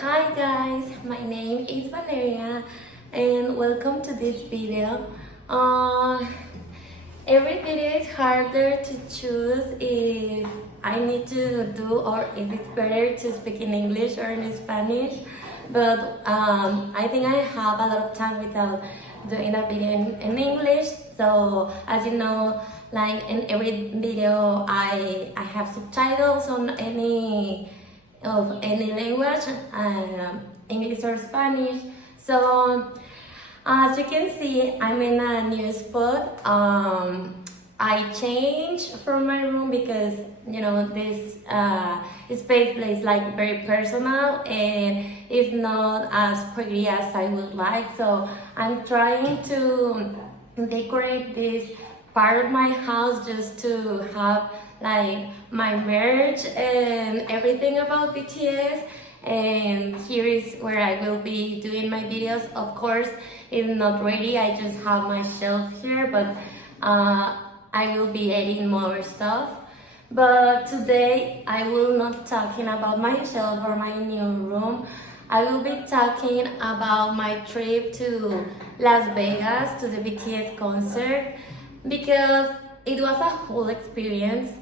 Hi guys, my name is Valeria and welcome to this video. Uh, every video is harder to choose if I need to do or if it's better to speak in English or in Spanish. But I think I have a lot of time without doing a video in English. So as you know, like in every video I have subtitles on any of any language, English or Spanish. So as you can see, I'm in a new spot. I changed from my room because this space is like very personal and it's not as pretty as I would like. So I'm trying to decorate this part of my house just to have like my merch and everything about BTS. And here is where I will be doing my videos. Of course, it's not ready, I just have my shelf here, but I will be adding more stuff. But today I will not talking about my shelf or my new room. I will be talking about my trip to Las Vegas to the BTS concert because it was a whole experience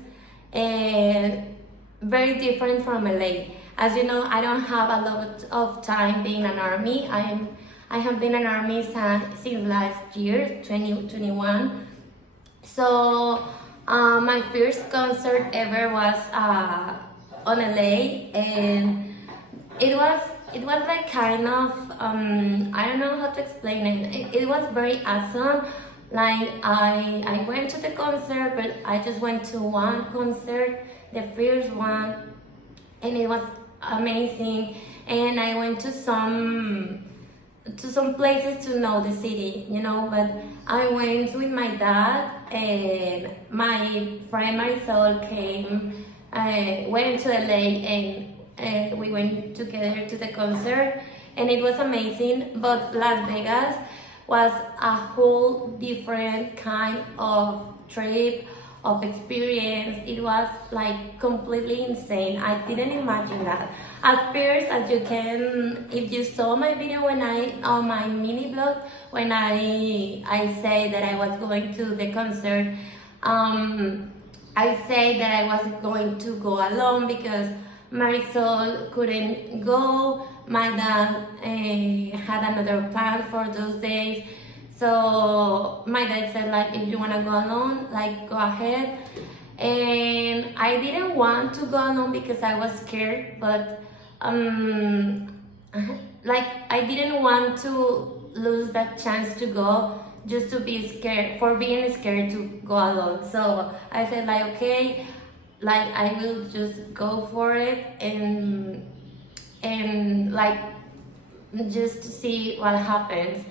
and very different from LA. As you know, I don't have a lot of time being an army. I have been an army since last year, 2021. So my first concert ever was on LA, and it was like kind of I don't know how to explain it. It was very awesome. Like I went to the concert, but I just went to one concert, the first one, and it was amazing. And I went to some places to know the city, but I went with my dad and my friend Marisol came, went to LA, and we went together to the concert, and it was amazing. But Las Vegas was a whole different kind of trip, of experience. It was like completely insane. I didn't imagine that. At first, as you can, if you saw my video on my mini blog, when I say that I was going to the concert, I say that I was going to go alone because Marisol couldn't go. My dad had another plan for those days. So my dad said, like, if you wanna go alone, like, go ahead. And I didn't want to go alone because I was scared, but like I didn't want to lose that chance to go just to be scared, for being scared to go alone. So I said, like, okay, like I will just go for it and like just to see what happens.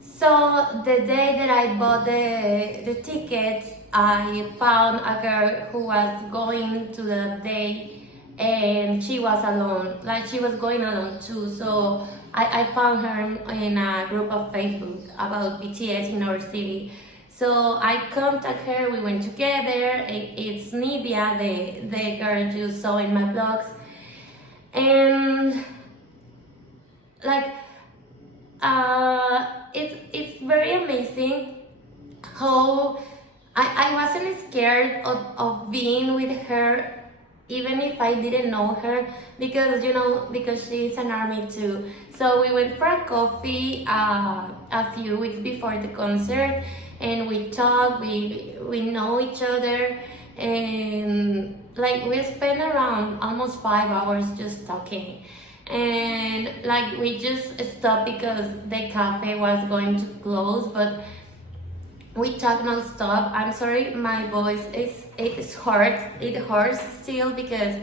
So the day that I bought the tickets, I found a girl who was going to the day and she was alone, like she was going alone too. So I found her in a group of Facebook about BTS in our city. So I contacted her, we went together. It's Nivea, the girl you saw in my blogs. And like it's very amazing how I wasn't scared of being with her even if I didn't know her, because she's an army too. So we went for a coffee a few weeks before the concert, and we talked, we know each other, and like we spent around almost 5 hours just talking. And like we just stopped because the cafe was going to close, but we talk non-stop. I'm sorry, my voice it hurts still because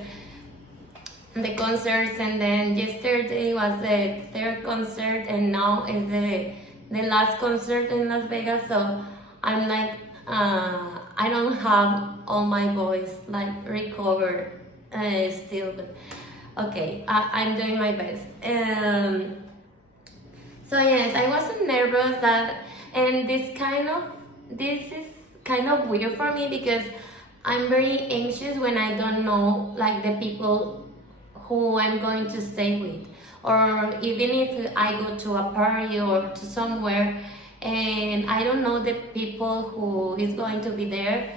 the concerts, and then yesterday was the third concert, and now is the last concert in Las Vegas. So I'm like I don't have all my voice like recovered still, but okay, I'm doing my best. So yes, I wasn't nervous and this is kind of weird for me because I'm very anxious when I don't know like the people who I'm going to stay with, or even if I go to a party or to somewhere and I don't know the people who is going to be there,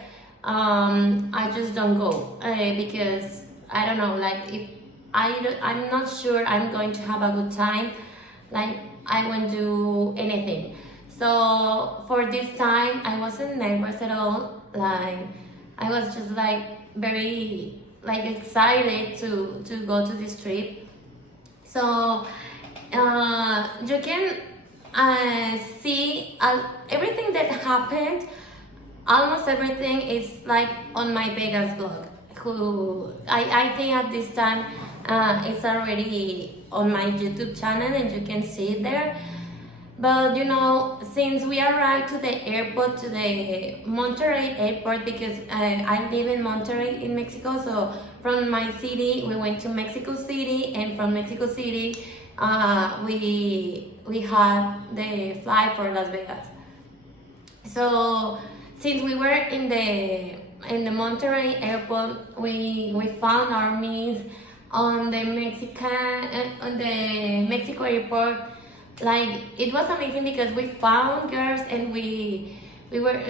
I just don't go, because I don't know, like if I'm not sure I'm going to have a good time, like I won't do anything. So for this time I wasn't nervous at all, like I was just like very like excited to go to this trip. So you can see everything that happened. Almost everything is like on my Vegas blog. Who I think at this time it's already on my YouTube channel and you can see it there. But you know, since we arrived to the airport, to the Monterrey airport, because I live in Monterrey in Mexico, so from my city we went to Mexico City, and from Mexico City we had the flight for Las Vegas. So since we were in the Monterrey airport, we found armies on the Mexico airport. Like it was amazing because we found girls and we were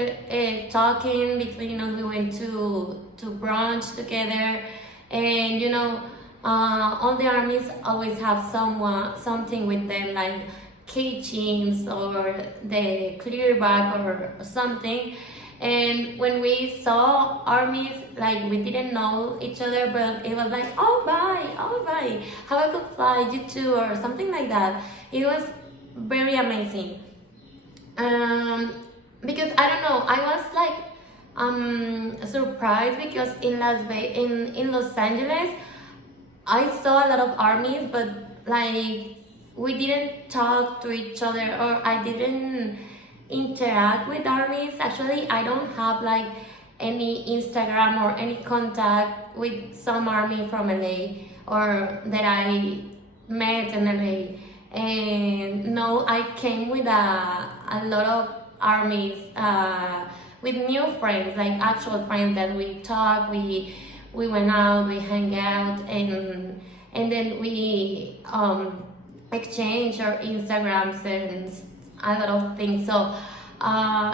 talking between us. We went to brunch together, and you know, all the armies always have something with them, like keychains or the clear bag or something. And when we saw armies, like we didn't know each other, but it was like, oh bye, have a good flight, you too, or something like that. It was very amazing. Because I don't know, I was like surprised because in Los Angeles I saw a lot of armies, but like we didn't talk to each other, or I didn't interact with armies. Actually, I don't have like any Instagram or any contact with some army from LA or that I met in LA. And no, I came with a lot of armies, with new friends, like actual friends that we talk, we went out, we hang out, and then we exchange our Instagrams and a lot of things. So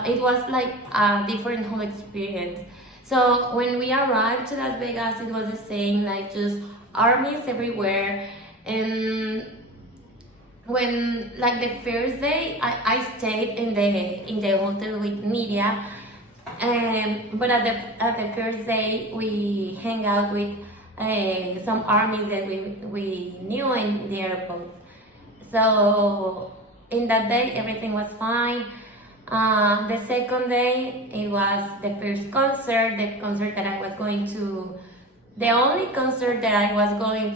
it was like a different whole experience. So when we arrived to Las Vegas, it was the same, like just armies everywhere. And when like the first day I stayed in the hotel with media, but at the first day we hang out with some armies that we knew in the airport. So in that day everything was fine. The second day it was the first concert, the concert that I was going to, the only concert that I was going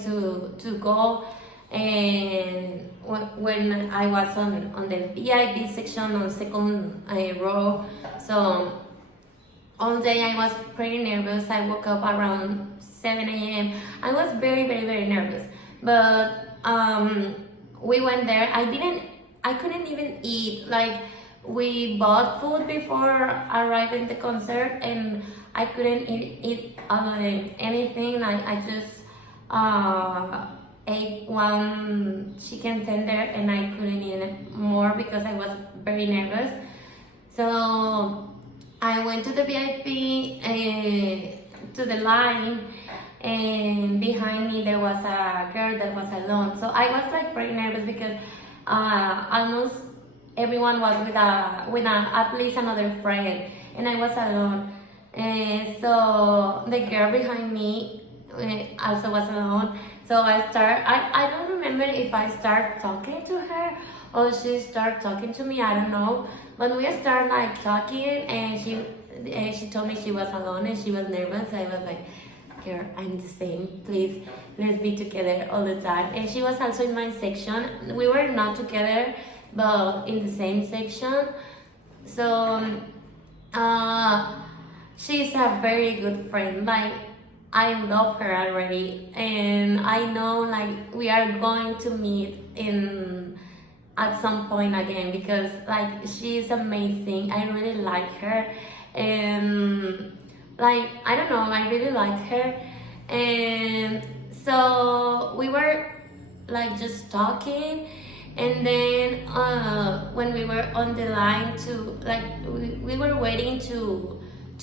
to go. And when I was on the VIP section on second row, so all day I was pretty nervous. I woke up around 7 a.m. I was very, very, very nervous. But we went there. I couldn't even eat. Like we bought food before arriving at the concert, and I couldn't eat anything. I just ate one chicken tender, and I couldn't eat more because I was very nervous. So I went to the VIP, to the line, and behind me there was a girl that was alone. So I was like pretty nervous because almost everyone was with at least another friend, and I was alone. And so the girl behind me also was alone. So I don't remember if I start talking to her or she started talking to me, I don't know. But we started like talking, and she told me she was alone and she was nervous. I was like, girl, I'm the same, please, let's be together all the time. And she was also in my section. We were not together, but in the same section. So she's a very good friend. Like I love her already, and I know like we are going to meet at some point again, because like she's amazing. I really like her, and like I don't know, I really like her. And So we were like just talking, and then when we were on the line to like we were waiting to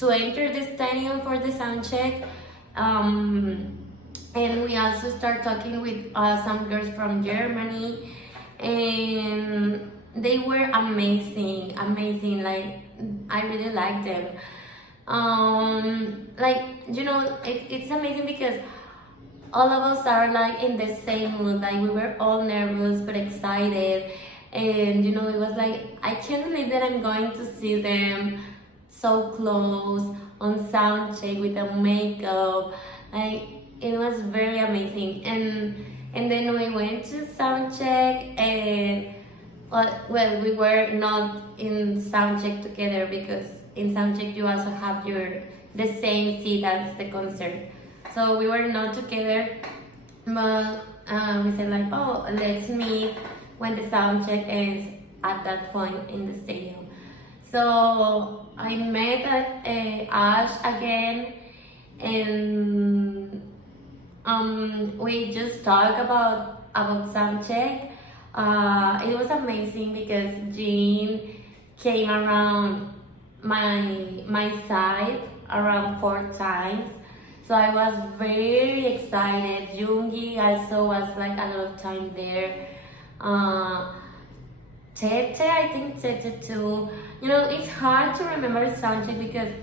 enter the stadium for the sound check, and we also start talking with some girls from Germany, and they were amazing. Like I really liked them. Like it's amazing because all of us are like in the same mood. Like we were all nervous but excited, and it was like I can't believe that I'm going to see them so close on sound check with the makeup. Like it was very amazing, and then we went to sound check, and well, we were not in sound check together because in sound check you also have the same seat as the concert. So we were not together, but we said like, oh, let's meet when the sound check ends at that point in the stadium. So I met Ash again, and we just talked about sound check. It was amazing because Jean came around my side around 4 times. So I was very excited. Jungi also was like a lot of time there. Tete, I think Tete too. It's hard to remember soundcheck because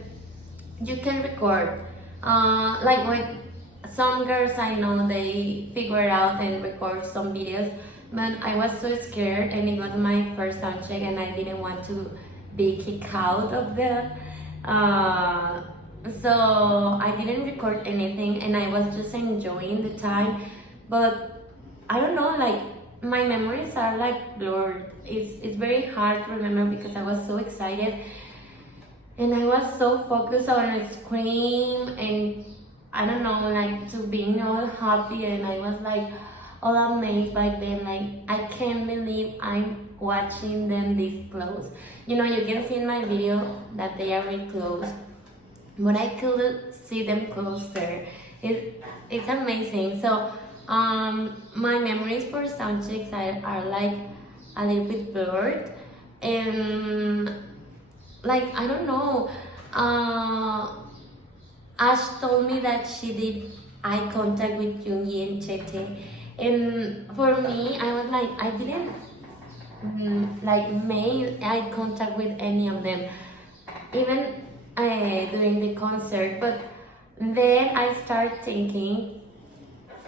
you can record. Like with some girls I know, they figure out and record some videos. But I was so scared, and it was my first soundcheck, and I didn't want to be kicked out of the. So I didn't record anything, and I was just enjoying the time. But I don't know, like my memories are like blurred. It's very hard to remember because I was so excited, and I was so focused on a screen, and I don't know, like to being all happy, and I was like all amazed by them. Like I can't believe I'm watching them this close. You can see in my video that they are very close, but I could see them closer. It's amazing. So my memories for sound checks are like a little bit blurred, and like I don't know. Ash told me that she did eye contact with Jungi and Chete, and for me, I was like I didn't like made eye contact with any of them, even during the concert. But then I started thinking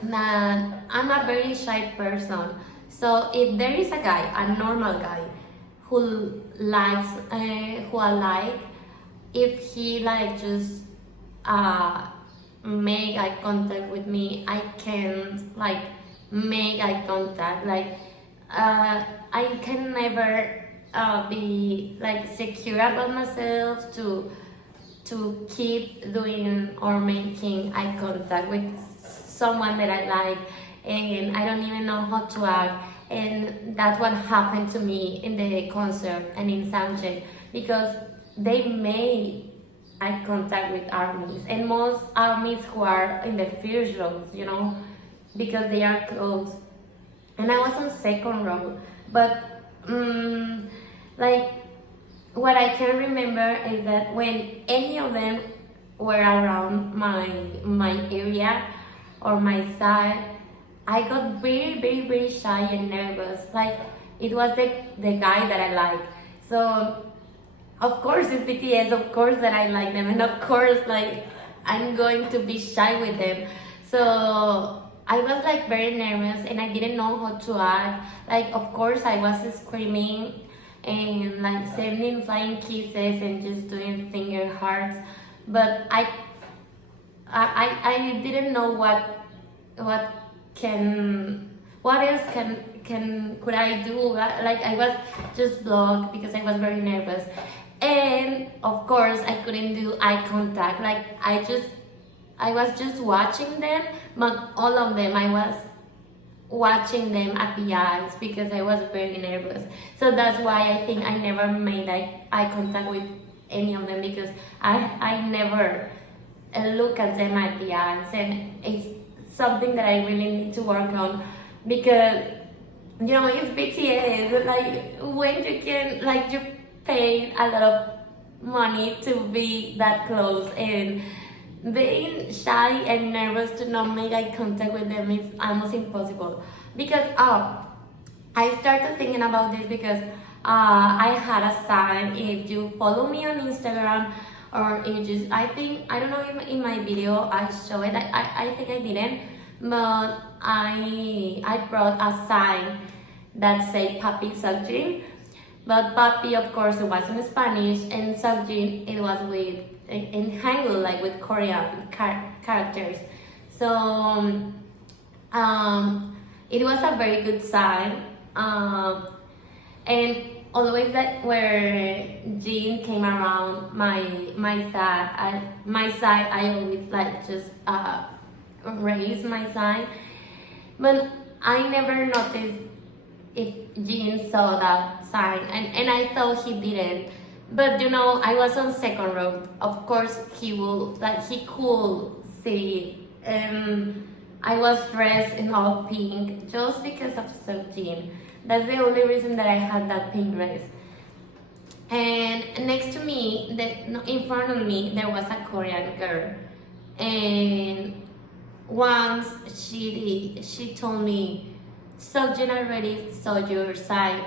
that I'm a very shy person. So if there is a guy, a normal guy, who likes, who I like, if he like just make eye contact with me, I can't like make eye contact. Like I can never be like secure about myself to keep doing or making eye contact with someone that I like, and I don't even know how to act. And that's what happened to me in the concert and in soundcheck, because they made eye contact with armies, and most armies who are in the first rows, because they are close, and I was on second row. But like what I can remember is that when any of them were around my area or my side, I got very, very, very shy and nervous. Like it was the guy that I like. So of course it's BTS, of course that I like them, and of course like I'm going to be shy with them. So I was like very nervous, and I didn't know how to act. Like of course I was screaming and like sending flying kisses and just doing finger hearts, but I didn't know what else could I do. Like I was just blocked because I was very nervous, and of course I couldn't do eye contact. Like I was just watching them, but all of them I was watching them at the eyes because I was very nervous. So that's why I think I never made eye contact with any of them, because I never look at them at the eyes, and it's something that I really need to work on, because it's BTS. Like, when you can, like, you pay a lot of money to be that close, and being shy and nervous to not make eye contact with them is almost impossible. Because I started thinking about this because I had a sign. If you follow me on Instagram, or if you just, I don't know if in my video I show it. I think I didn't, but I brought a sign that say Papi Sugjin. But Papi, of course, it was in Spanish, and Sugjin, it was with in Hangul, like with Korean characters. So it was a very good sign. And always that where Jean came around my side, I always like just raise my side, but I never noticed if Jean saw that sign, and I thought he didn't. But I was on second row. Of course, he could see it. I was dressed in all pink just because of Jean. That's the only reason that I had that pink dress. And next to me, in front of me, there was a Korean girl. And once she told me, Seokjin already saw your sign.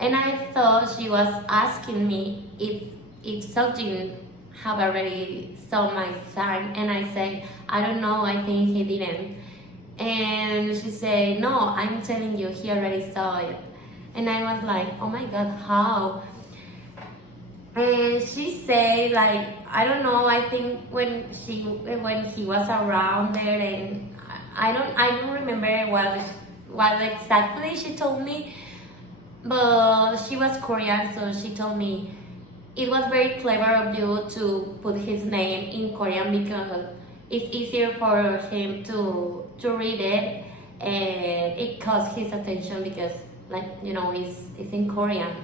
And I thought she was asking me if Seokjin have already saw my sign. And I say, I don't know, I think he didn't. And she said, no, I'm telling you, he already saw it. And I was like, oh my God, how? And she said, like, I don't know, I think when he was around there, and I don't remember what exactly she told me, but she was Korean, so she told me it was very clever of you to put his name in Korean, because it's easier for him to read it, and it caught his attention because, like, it's in Korean.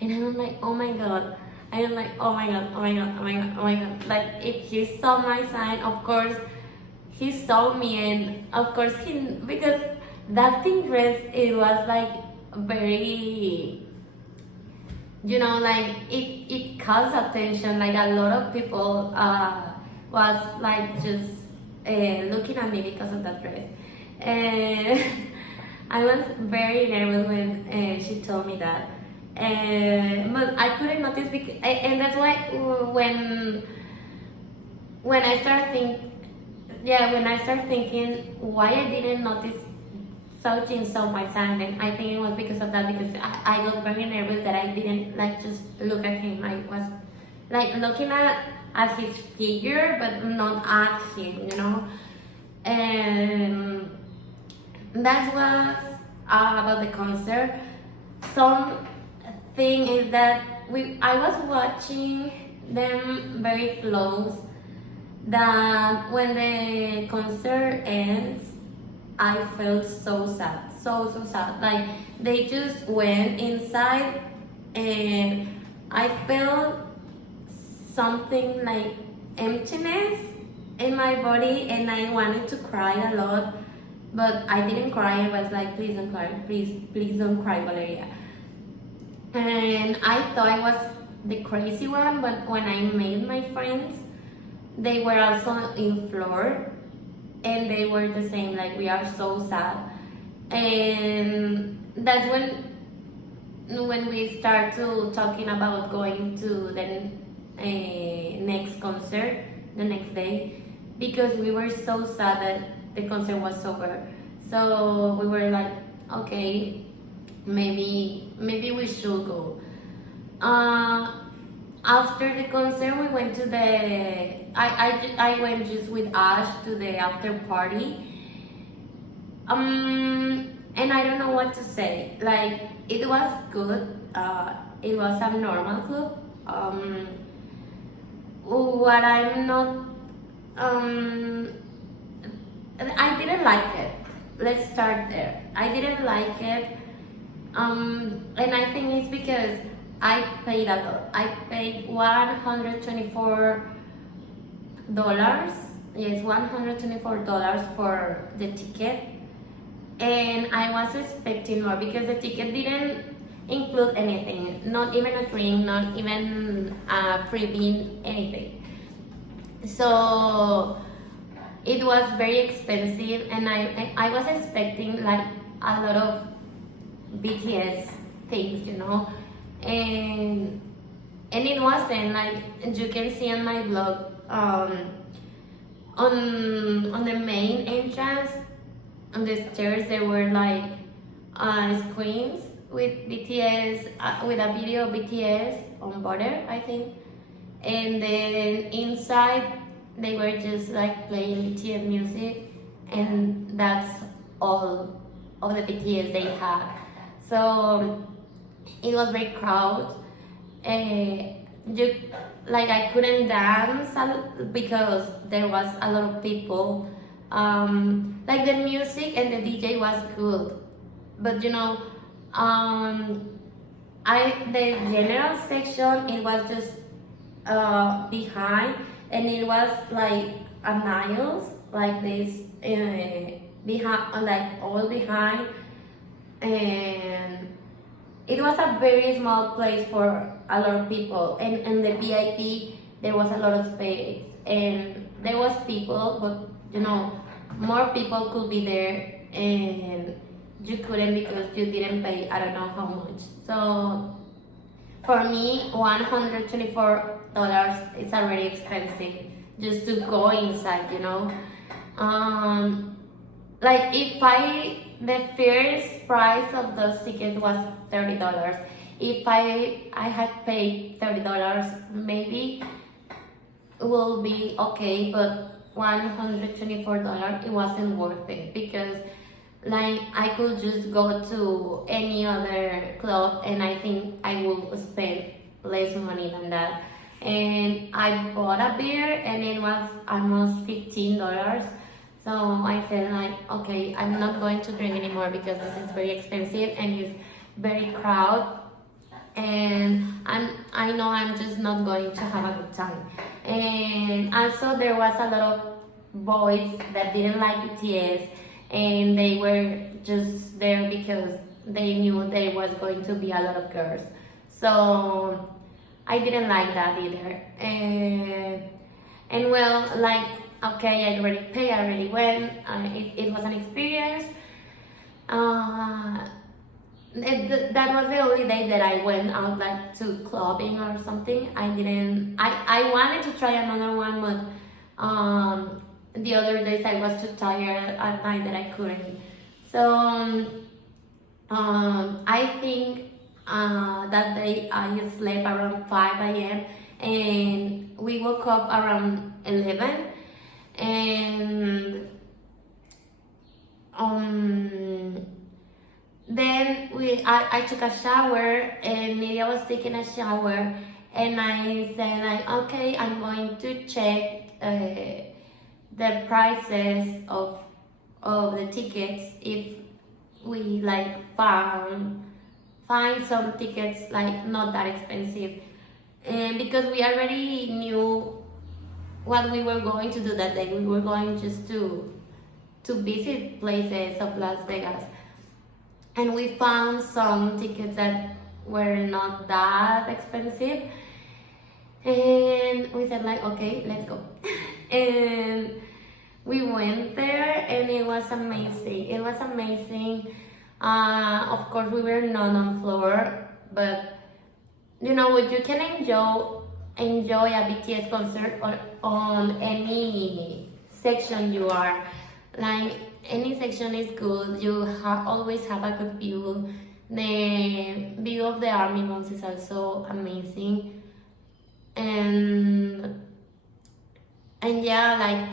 And I'm like, oh my God. I'm like, oh my God, oh my God, oh my God, oh my God. Like, if he saw my sign, of course he saw me, and of course because that pink dress, it was like very, like it caused attention. Like, a lot of people was like just looking at me because of that dress. And I was very nervous when she told me that. But I couldn't notice, because, and that's why when I start thinking why I didn't notice Seokjin saw my sign, and I think it was because of that, because I got very nervous that I didn't like just look at him. I was like looking at his figure, but not at him, And that was about the concert. Something is that I was watching them very close, that when the concert ends, I felt so sad, so sad. Like, they just went inside, and I felt something like emptiness in my body, and I wanted to cry a lot, but I didn't cry. I was like, please don't cry, please don't cry, Valeria. And I thought I was the crazy one, but when I made my friends, they were also in floor, and they were the same, like, we are so sad. And that's when we start to talking about going to the next concert the next day, because we were so sad that the concert was over. So we were like, okay, maybe we should go. After the concert, we went to I went just with Ash to the after party. And I don't know what to say. Like, it was good. It was a normal club. What I'm not, I didn't like it. Let's start there. I didn't like it. And I think it's because I paid a lot. I paid $124 yes, $124 for the ticket, and I was expecting more because the ticket didn't include anything, not even a drink, not even a freebie, anything. So it was very expensive, and I was expecting like a lot of BTS things, and it wasn't. Like you can see on my blog, on the main entrance, on the stairs there were like screens with BTS, with a video of BTS on border, I think, and then inside they were just like playing BTS music, and that's all of the BTS they had. So it was very crowded. You like I couldn't dance because there was a lot of people. Like the music and the DJ was good, but the general section, it was just behind, and it was like a aisles like this, behind, like all behind, and it was a very small place for a lot of people, and in the VIP there was a lot of space, and there was people, but more people could be there, and you couldn't because you didn't pay I don't know how much. So for me, $124 is already expensive just to go inside, Like the first price of those tickets was $30. If I had paid $30, maybe it will be okay, but $124, it wasn't worth it, because like I could just go to any other club and I think I will spend less money than that. And I bought a beer and it was almost $15. So I said like, okay, I'm not going to drink anymore because this is very expensive and it's very crowded, and I know I'm just not going to have a good time. And also there was a lot of boys that didn't like BTS, and they were just there because they knew there was going to be a lot of girls. So I didn't like that either. And well, like, okay, I already paid, I already went. It was an experience. That was the only day that I went out like to clubbing or something. I wanted to try another one, but the other days I was too tired at night that I couldn't. So I think that day I slept around 5 a.m. and we woke up around 11, and then I took a shower, and Nidia was taking a shower, and I said like, okay, I'm going to check the prices of the tickets, if we like find some tickets like not that expensive, and because we already knew what we were going to do that day. We were going just to visit places of Las Vegas, and we found some tickets that were not that expensive, and we said like, okay, let's go. And we went there, and it was amazing. Of course, we were not on floor, but you can enjoy a BTS concert on any section you are. Like, any section is good. You always have a good view. The view of the army bombs is also amazing, and yeah, like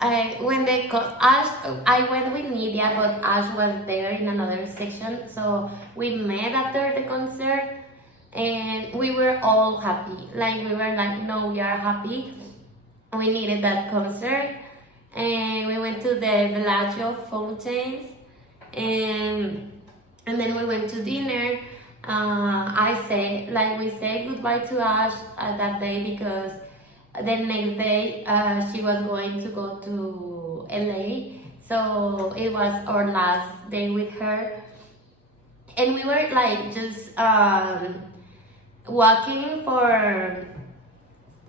I went with Nidia, but Ash was there in another section, so we met after the concert, and we were all happy. Like, we were like, no, we are happy. We needed that concert, and we went to the Bellagio fountains, and then we went to dinner. We said goodbye to Ash that day because the next day she was going to go to LA, so it was our last day with her, and we were like just walking for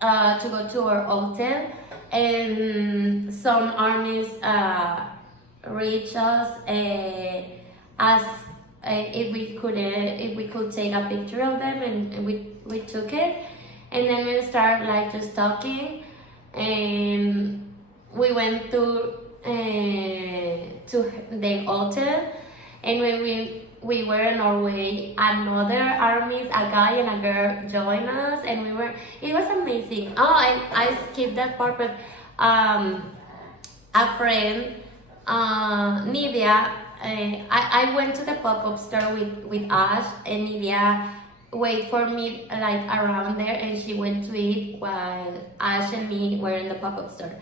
to go to our hotel, and some armies reached us, asked if we could take a picture of them, and we took it, and then we started like just talking, and we went to the hotel, and when we were in our way, another armies, a guy and a girl joined us, and it was amazing. Oh, and I skipped that part, but a friend, Nidia, I went to the pop-up store with Ash, and Nidia wait for me like around there, and she went to eat while Ash and me were in the pop-up store.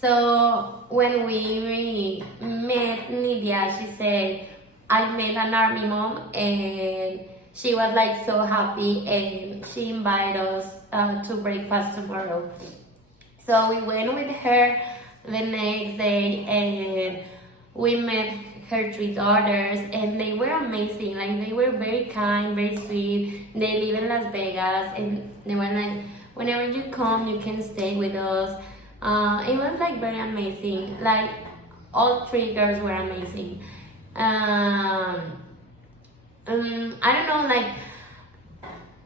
So when we met Nidia, she said, I met an army mom, and she was like so happy, and she invited us to breakfast tomorrow. So we went with her the next day, and we met her 3 daughters, and they were amazing. Like, they were very kind, very sweet. They live in Las Vegas, and they were like, whenever you come, you can stay with us. It was like very amazing. Like, all 3 girls were amazing. I don't know, like,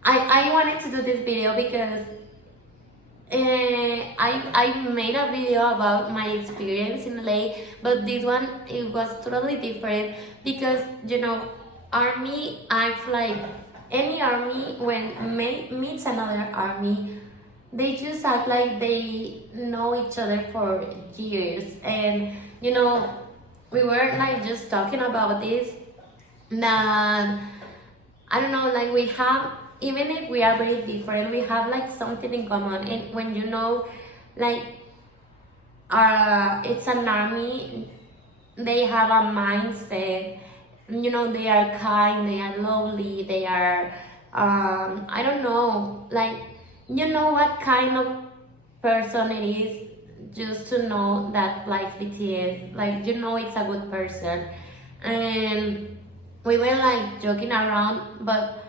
I wanted to do this video because I made a video about my experience in LA, but this one, it was totally different because, you know, army acts like any army. When meets another army, they just act like they know each other for years. And, you know, we were like just talking about this, that I don't know, like, we have, even if we are very different, we have like something in common. And when you know, like, it's an army, they have a mindset, you know, they are kind, they are lovely, they are I don't know, like, you know what kind of person it is just to know that likes BTS. Like, you know, it's a good person. And we were like joking around, but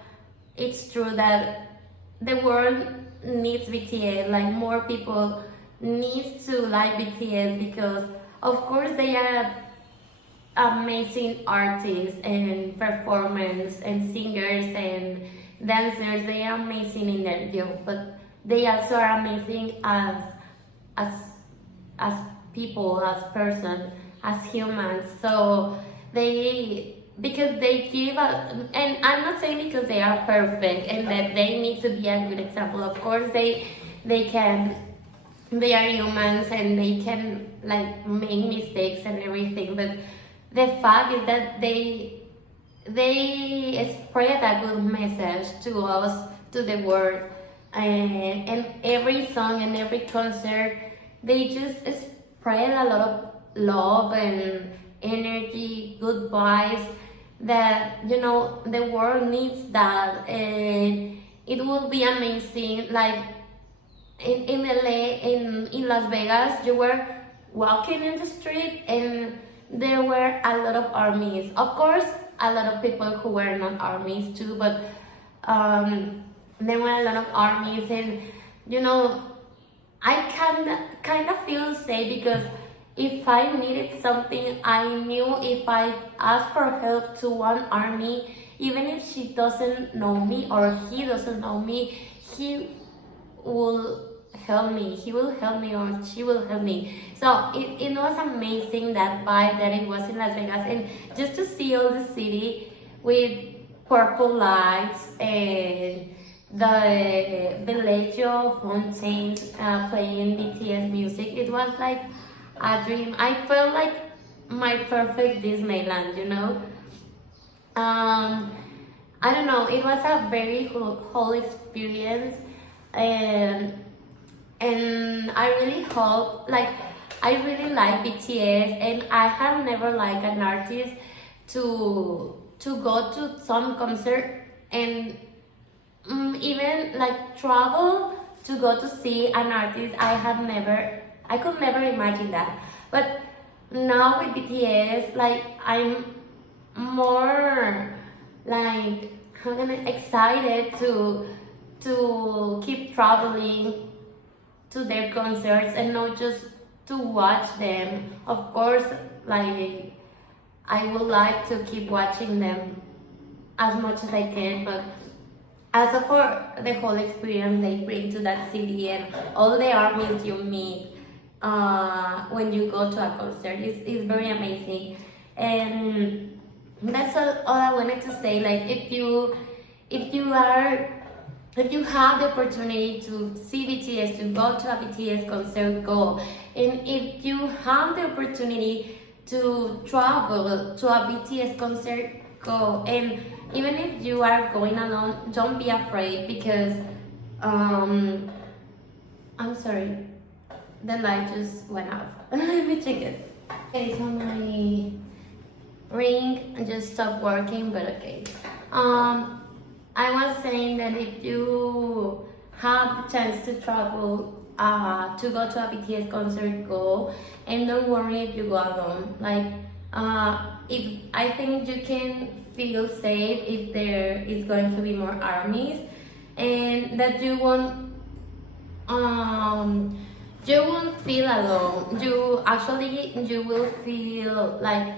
it's true that the world needs BTS. Like, more people need to like BTS because, of course, they are amazing artists and performers and singers and dancers. They are amazing in their job, but they also are amazing as people, as persons, as humans. So because they give and I'm not saying because they are perfect and that they need to be a good example. Of course, they are humans and they can like make mistakes and everything. But the fact is that they spread a good message to us, to the world, and every song and every concert, they just spread a lot of love and energy, good vibes, that, you know, the world needs that. And it will be amazing, like in LA, in Las Vegas, you were walking in the street and there were a lot of armies. Of course, a lot of people who were not armies too, but there were a lot of armies. And, you know, I kind of feel safe because if I needed something, I knew if I asked for help to one army, even if she doesn't know me or he doesn't know me, he will help me. He will help me or she will help me. So it was amazing, that vibe that it was in Las Vegas, and just to see all the city with purple lights and the Bellagio fountains playing BTS music. It was like a dream. I felt like my perfect Disneyland, you know. I don't know, it was a very whole experience, and I really hope, like, I really like BTS, and I have never liked an artist to go to some concert and even like travel to go to see an artist I could never imagine that. But now with BTS, like I'm more like excited to keep traveling to their concerts and not just to watch them. Of course, like I would like to keep watching them as much as I can, but as for the whole experience they bring to that city and all the armies you meet when you go to a concert is very amazing. And that's all I wanted to say. Like if you have the opportunity to see BTS, to go to a BTS concert, go. And if you have the opportunity to travel to a BTS concert, go. And even if you are going alone, don't be afraid, because I'm sorry, the light just went off. Let me check it. Okay, so my ring just stopped working, but okay. I was saying that if you have the chance to travel to go to a BTS concert, go. And don't worry if you go alone. Like if I think you can feel safe if there is going to be more armies, and that you won't feel alone. You will feel like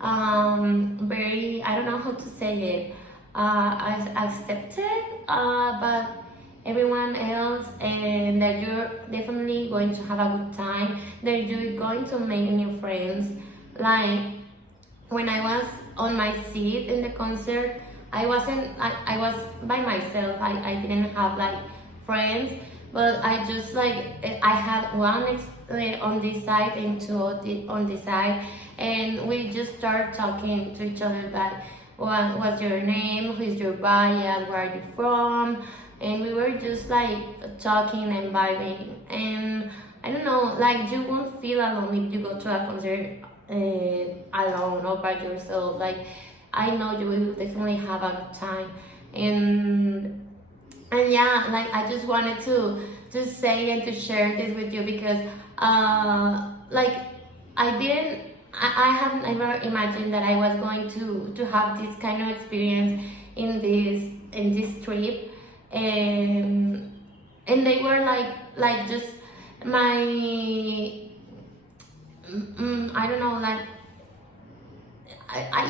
very, I don't know how to say it, accepted, but everyone else, and that you're definitely going to have a good time, that you're going to make new friends. Like when I was on my seat in the concert, I was by myself. I didn't have like friends, but I just I had one on this side and two on this side, and we just start talking to each other like, what's your name, who's your bias, where are you from? And we were just like talking and vibing. And I don't know, like you won't feel alone if you go to a concert alone or by yourself. Like I know you will definitely have a good time. And yeah, like I just wanted to say and to share this with you, because like I have never imagined that I was going to have this kind of experience in this trip. And they were like just my I don't know, like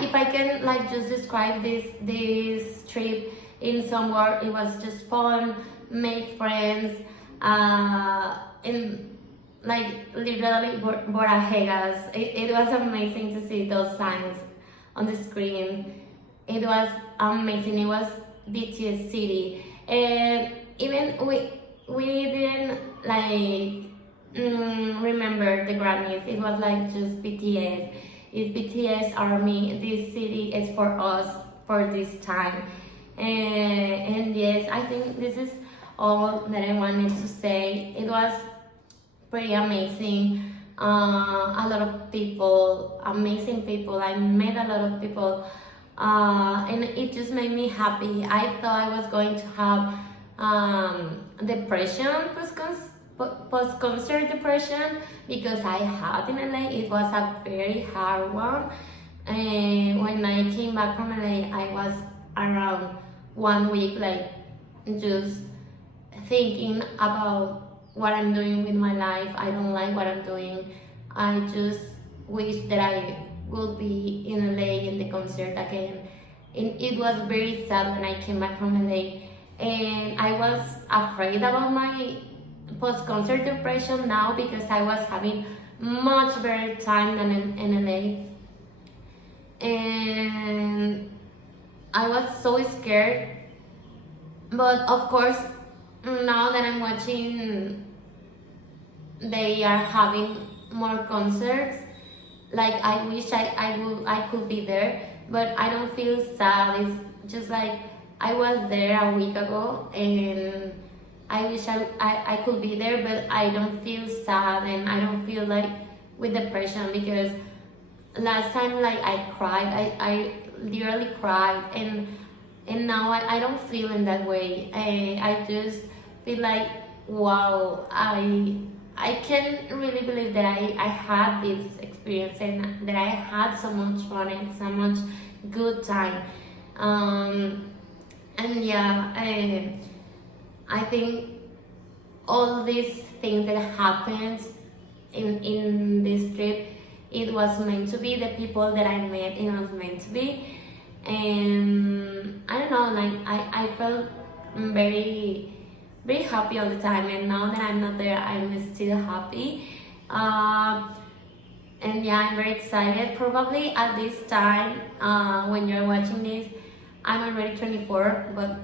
if I can like just describe this trip in some word, it was just fun, make friends, and like literally Borahaegas. It was amazing to see those signs on the screen. It was amazing. It was BTS city. And even we didn't like remember the Grammys. It was like just BTS. It's BTS Army. This city is for us for this time. And yes, I think this is all that I wanted to say. It was pretty amazing. A lot of people, amazing people. I met a lot of people. And it just made me happy. I thought I was going to have depression, post-concert depression, because I had in LA. It was a very hard one. And when I came back from LA, I was around 1 week, like just thinking about what I'm doing with my life. I don't like what I'm doing. I just wish that I will be in LA in the concert again. And it was very sad when I came back from LA. And I was afraid about my post-concert depression now, because I was having much better time than in LA. And I was so scared. But of course, now that I'm watching, they are having more concerts. Like I wish I could be there, but I don't feel sad. It's just like I was there a week ago, and I wish I could be there, but I don't feel sad, and I don't feel like with depression, because last time like I cried, I literally cried, and now I don't feel in that way. I just feel like wow, I can't really believe that I had this experience and that I had so much fun and so much good time. Um, and yeah, I think all these things that happened in this trip, it was meant to be. The people that I met, it was meant to be. And I don't know, like I felt very very happy all the time, and now that I'm not there, I'm still happy. uh, and yeah, I'm very excited. Probably at this time, when you're watching this, I'm already 24, but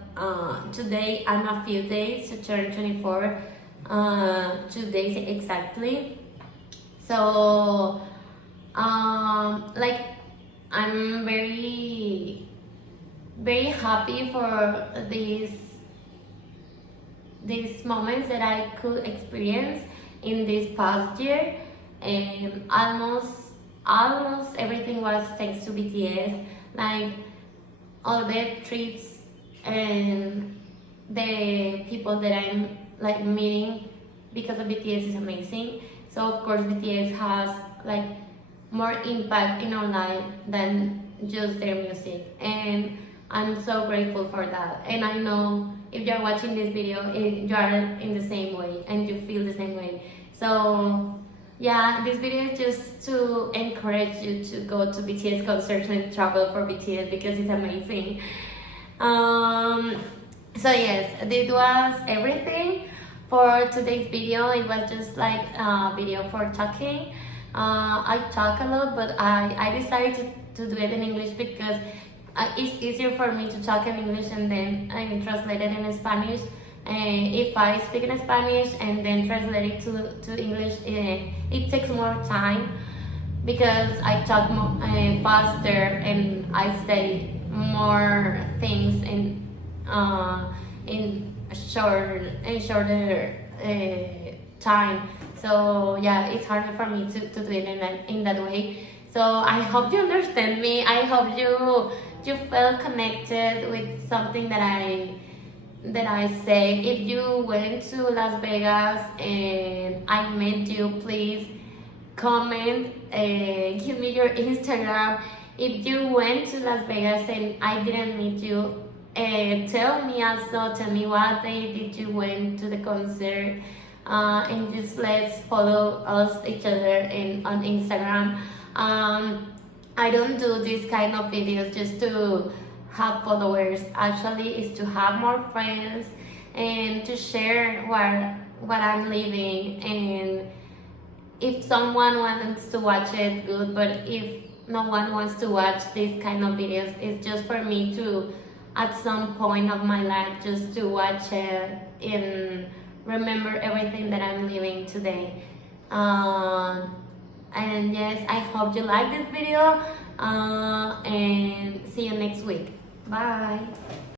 today I'm a few days to turn 24, 2 days exactly. So like I'm very very happy for these moments that I could experience in this past year, and almost everything was thanks to BTS. Like all the trips and the people that I'm like meeting because of BTS is amazing. So of course BTS has like more impact in our life than just their music, and I'm so grateful for that. And I know if you're watching this video, you are in the same way and you feel the same way. So yeah, this video is just to encourage you to go to BTS concerts and travel for BTS because it's amazing. So yes, this was everything for today's video. It was just like a video for talking. I talk a lot, but I decided to do it in English because it's easier for me to talk in English and then I translate it in Spanish. If I speak in Spanish and then translate it to English, it takes more time because I talk more, faster, and I say more things in shorter time. So yeah, it's harder for me to do it in that way. So I hope you understand me. I hope you felt connected with something that I say. If you went to Las Vegas and I met you, please comment, give me your Instagram. If you went to Las Vegas and I didn't meet you, tell me also, tell me what day did you went to the concert, and just let's follow each other on Instagram. I don't do this kind of videos just to have followers. Actually, it's to have more friends and to share what I'm living. And if someone wants to watch it, good. But if no one wants to watch this kind of videos, it's just for me to, at some point of my life, just to watch it and remember everything that I'm living today. And yes, I hope you like this video, and see you next week. Bye.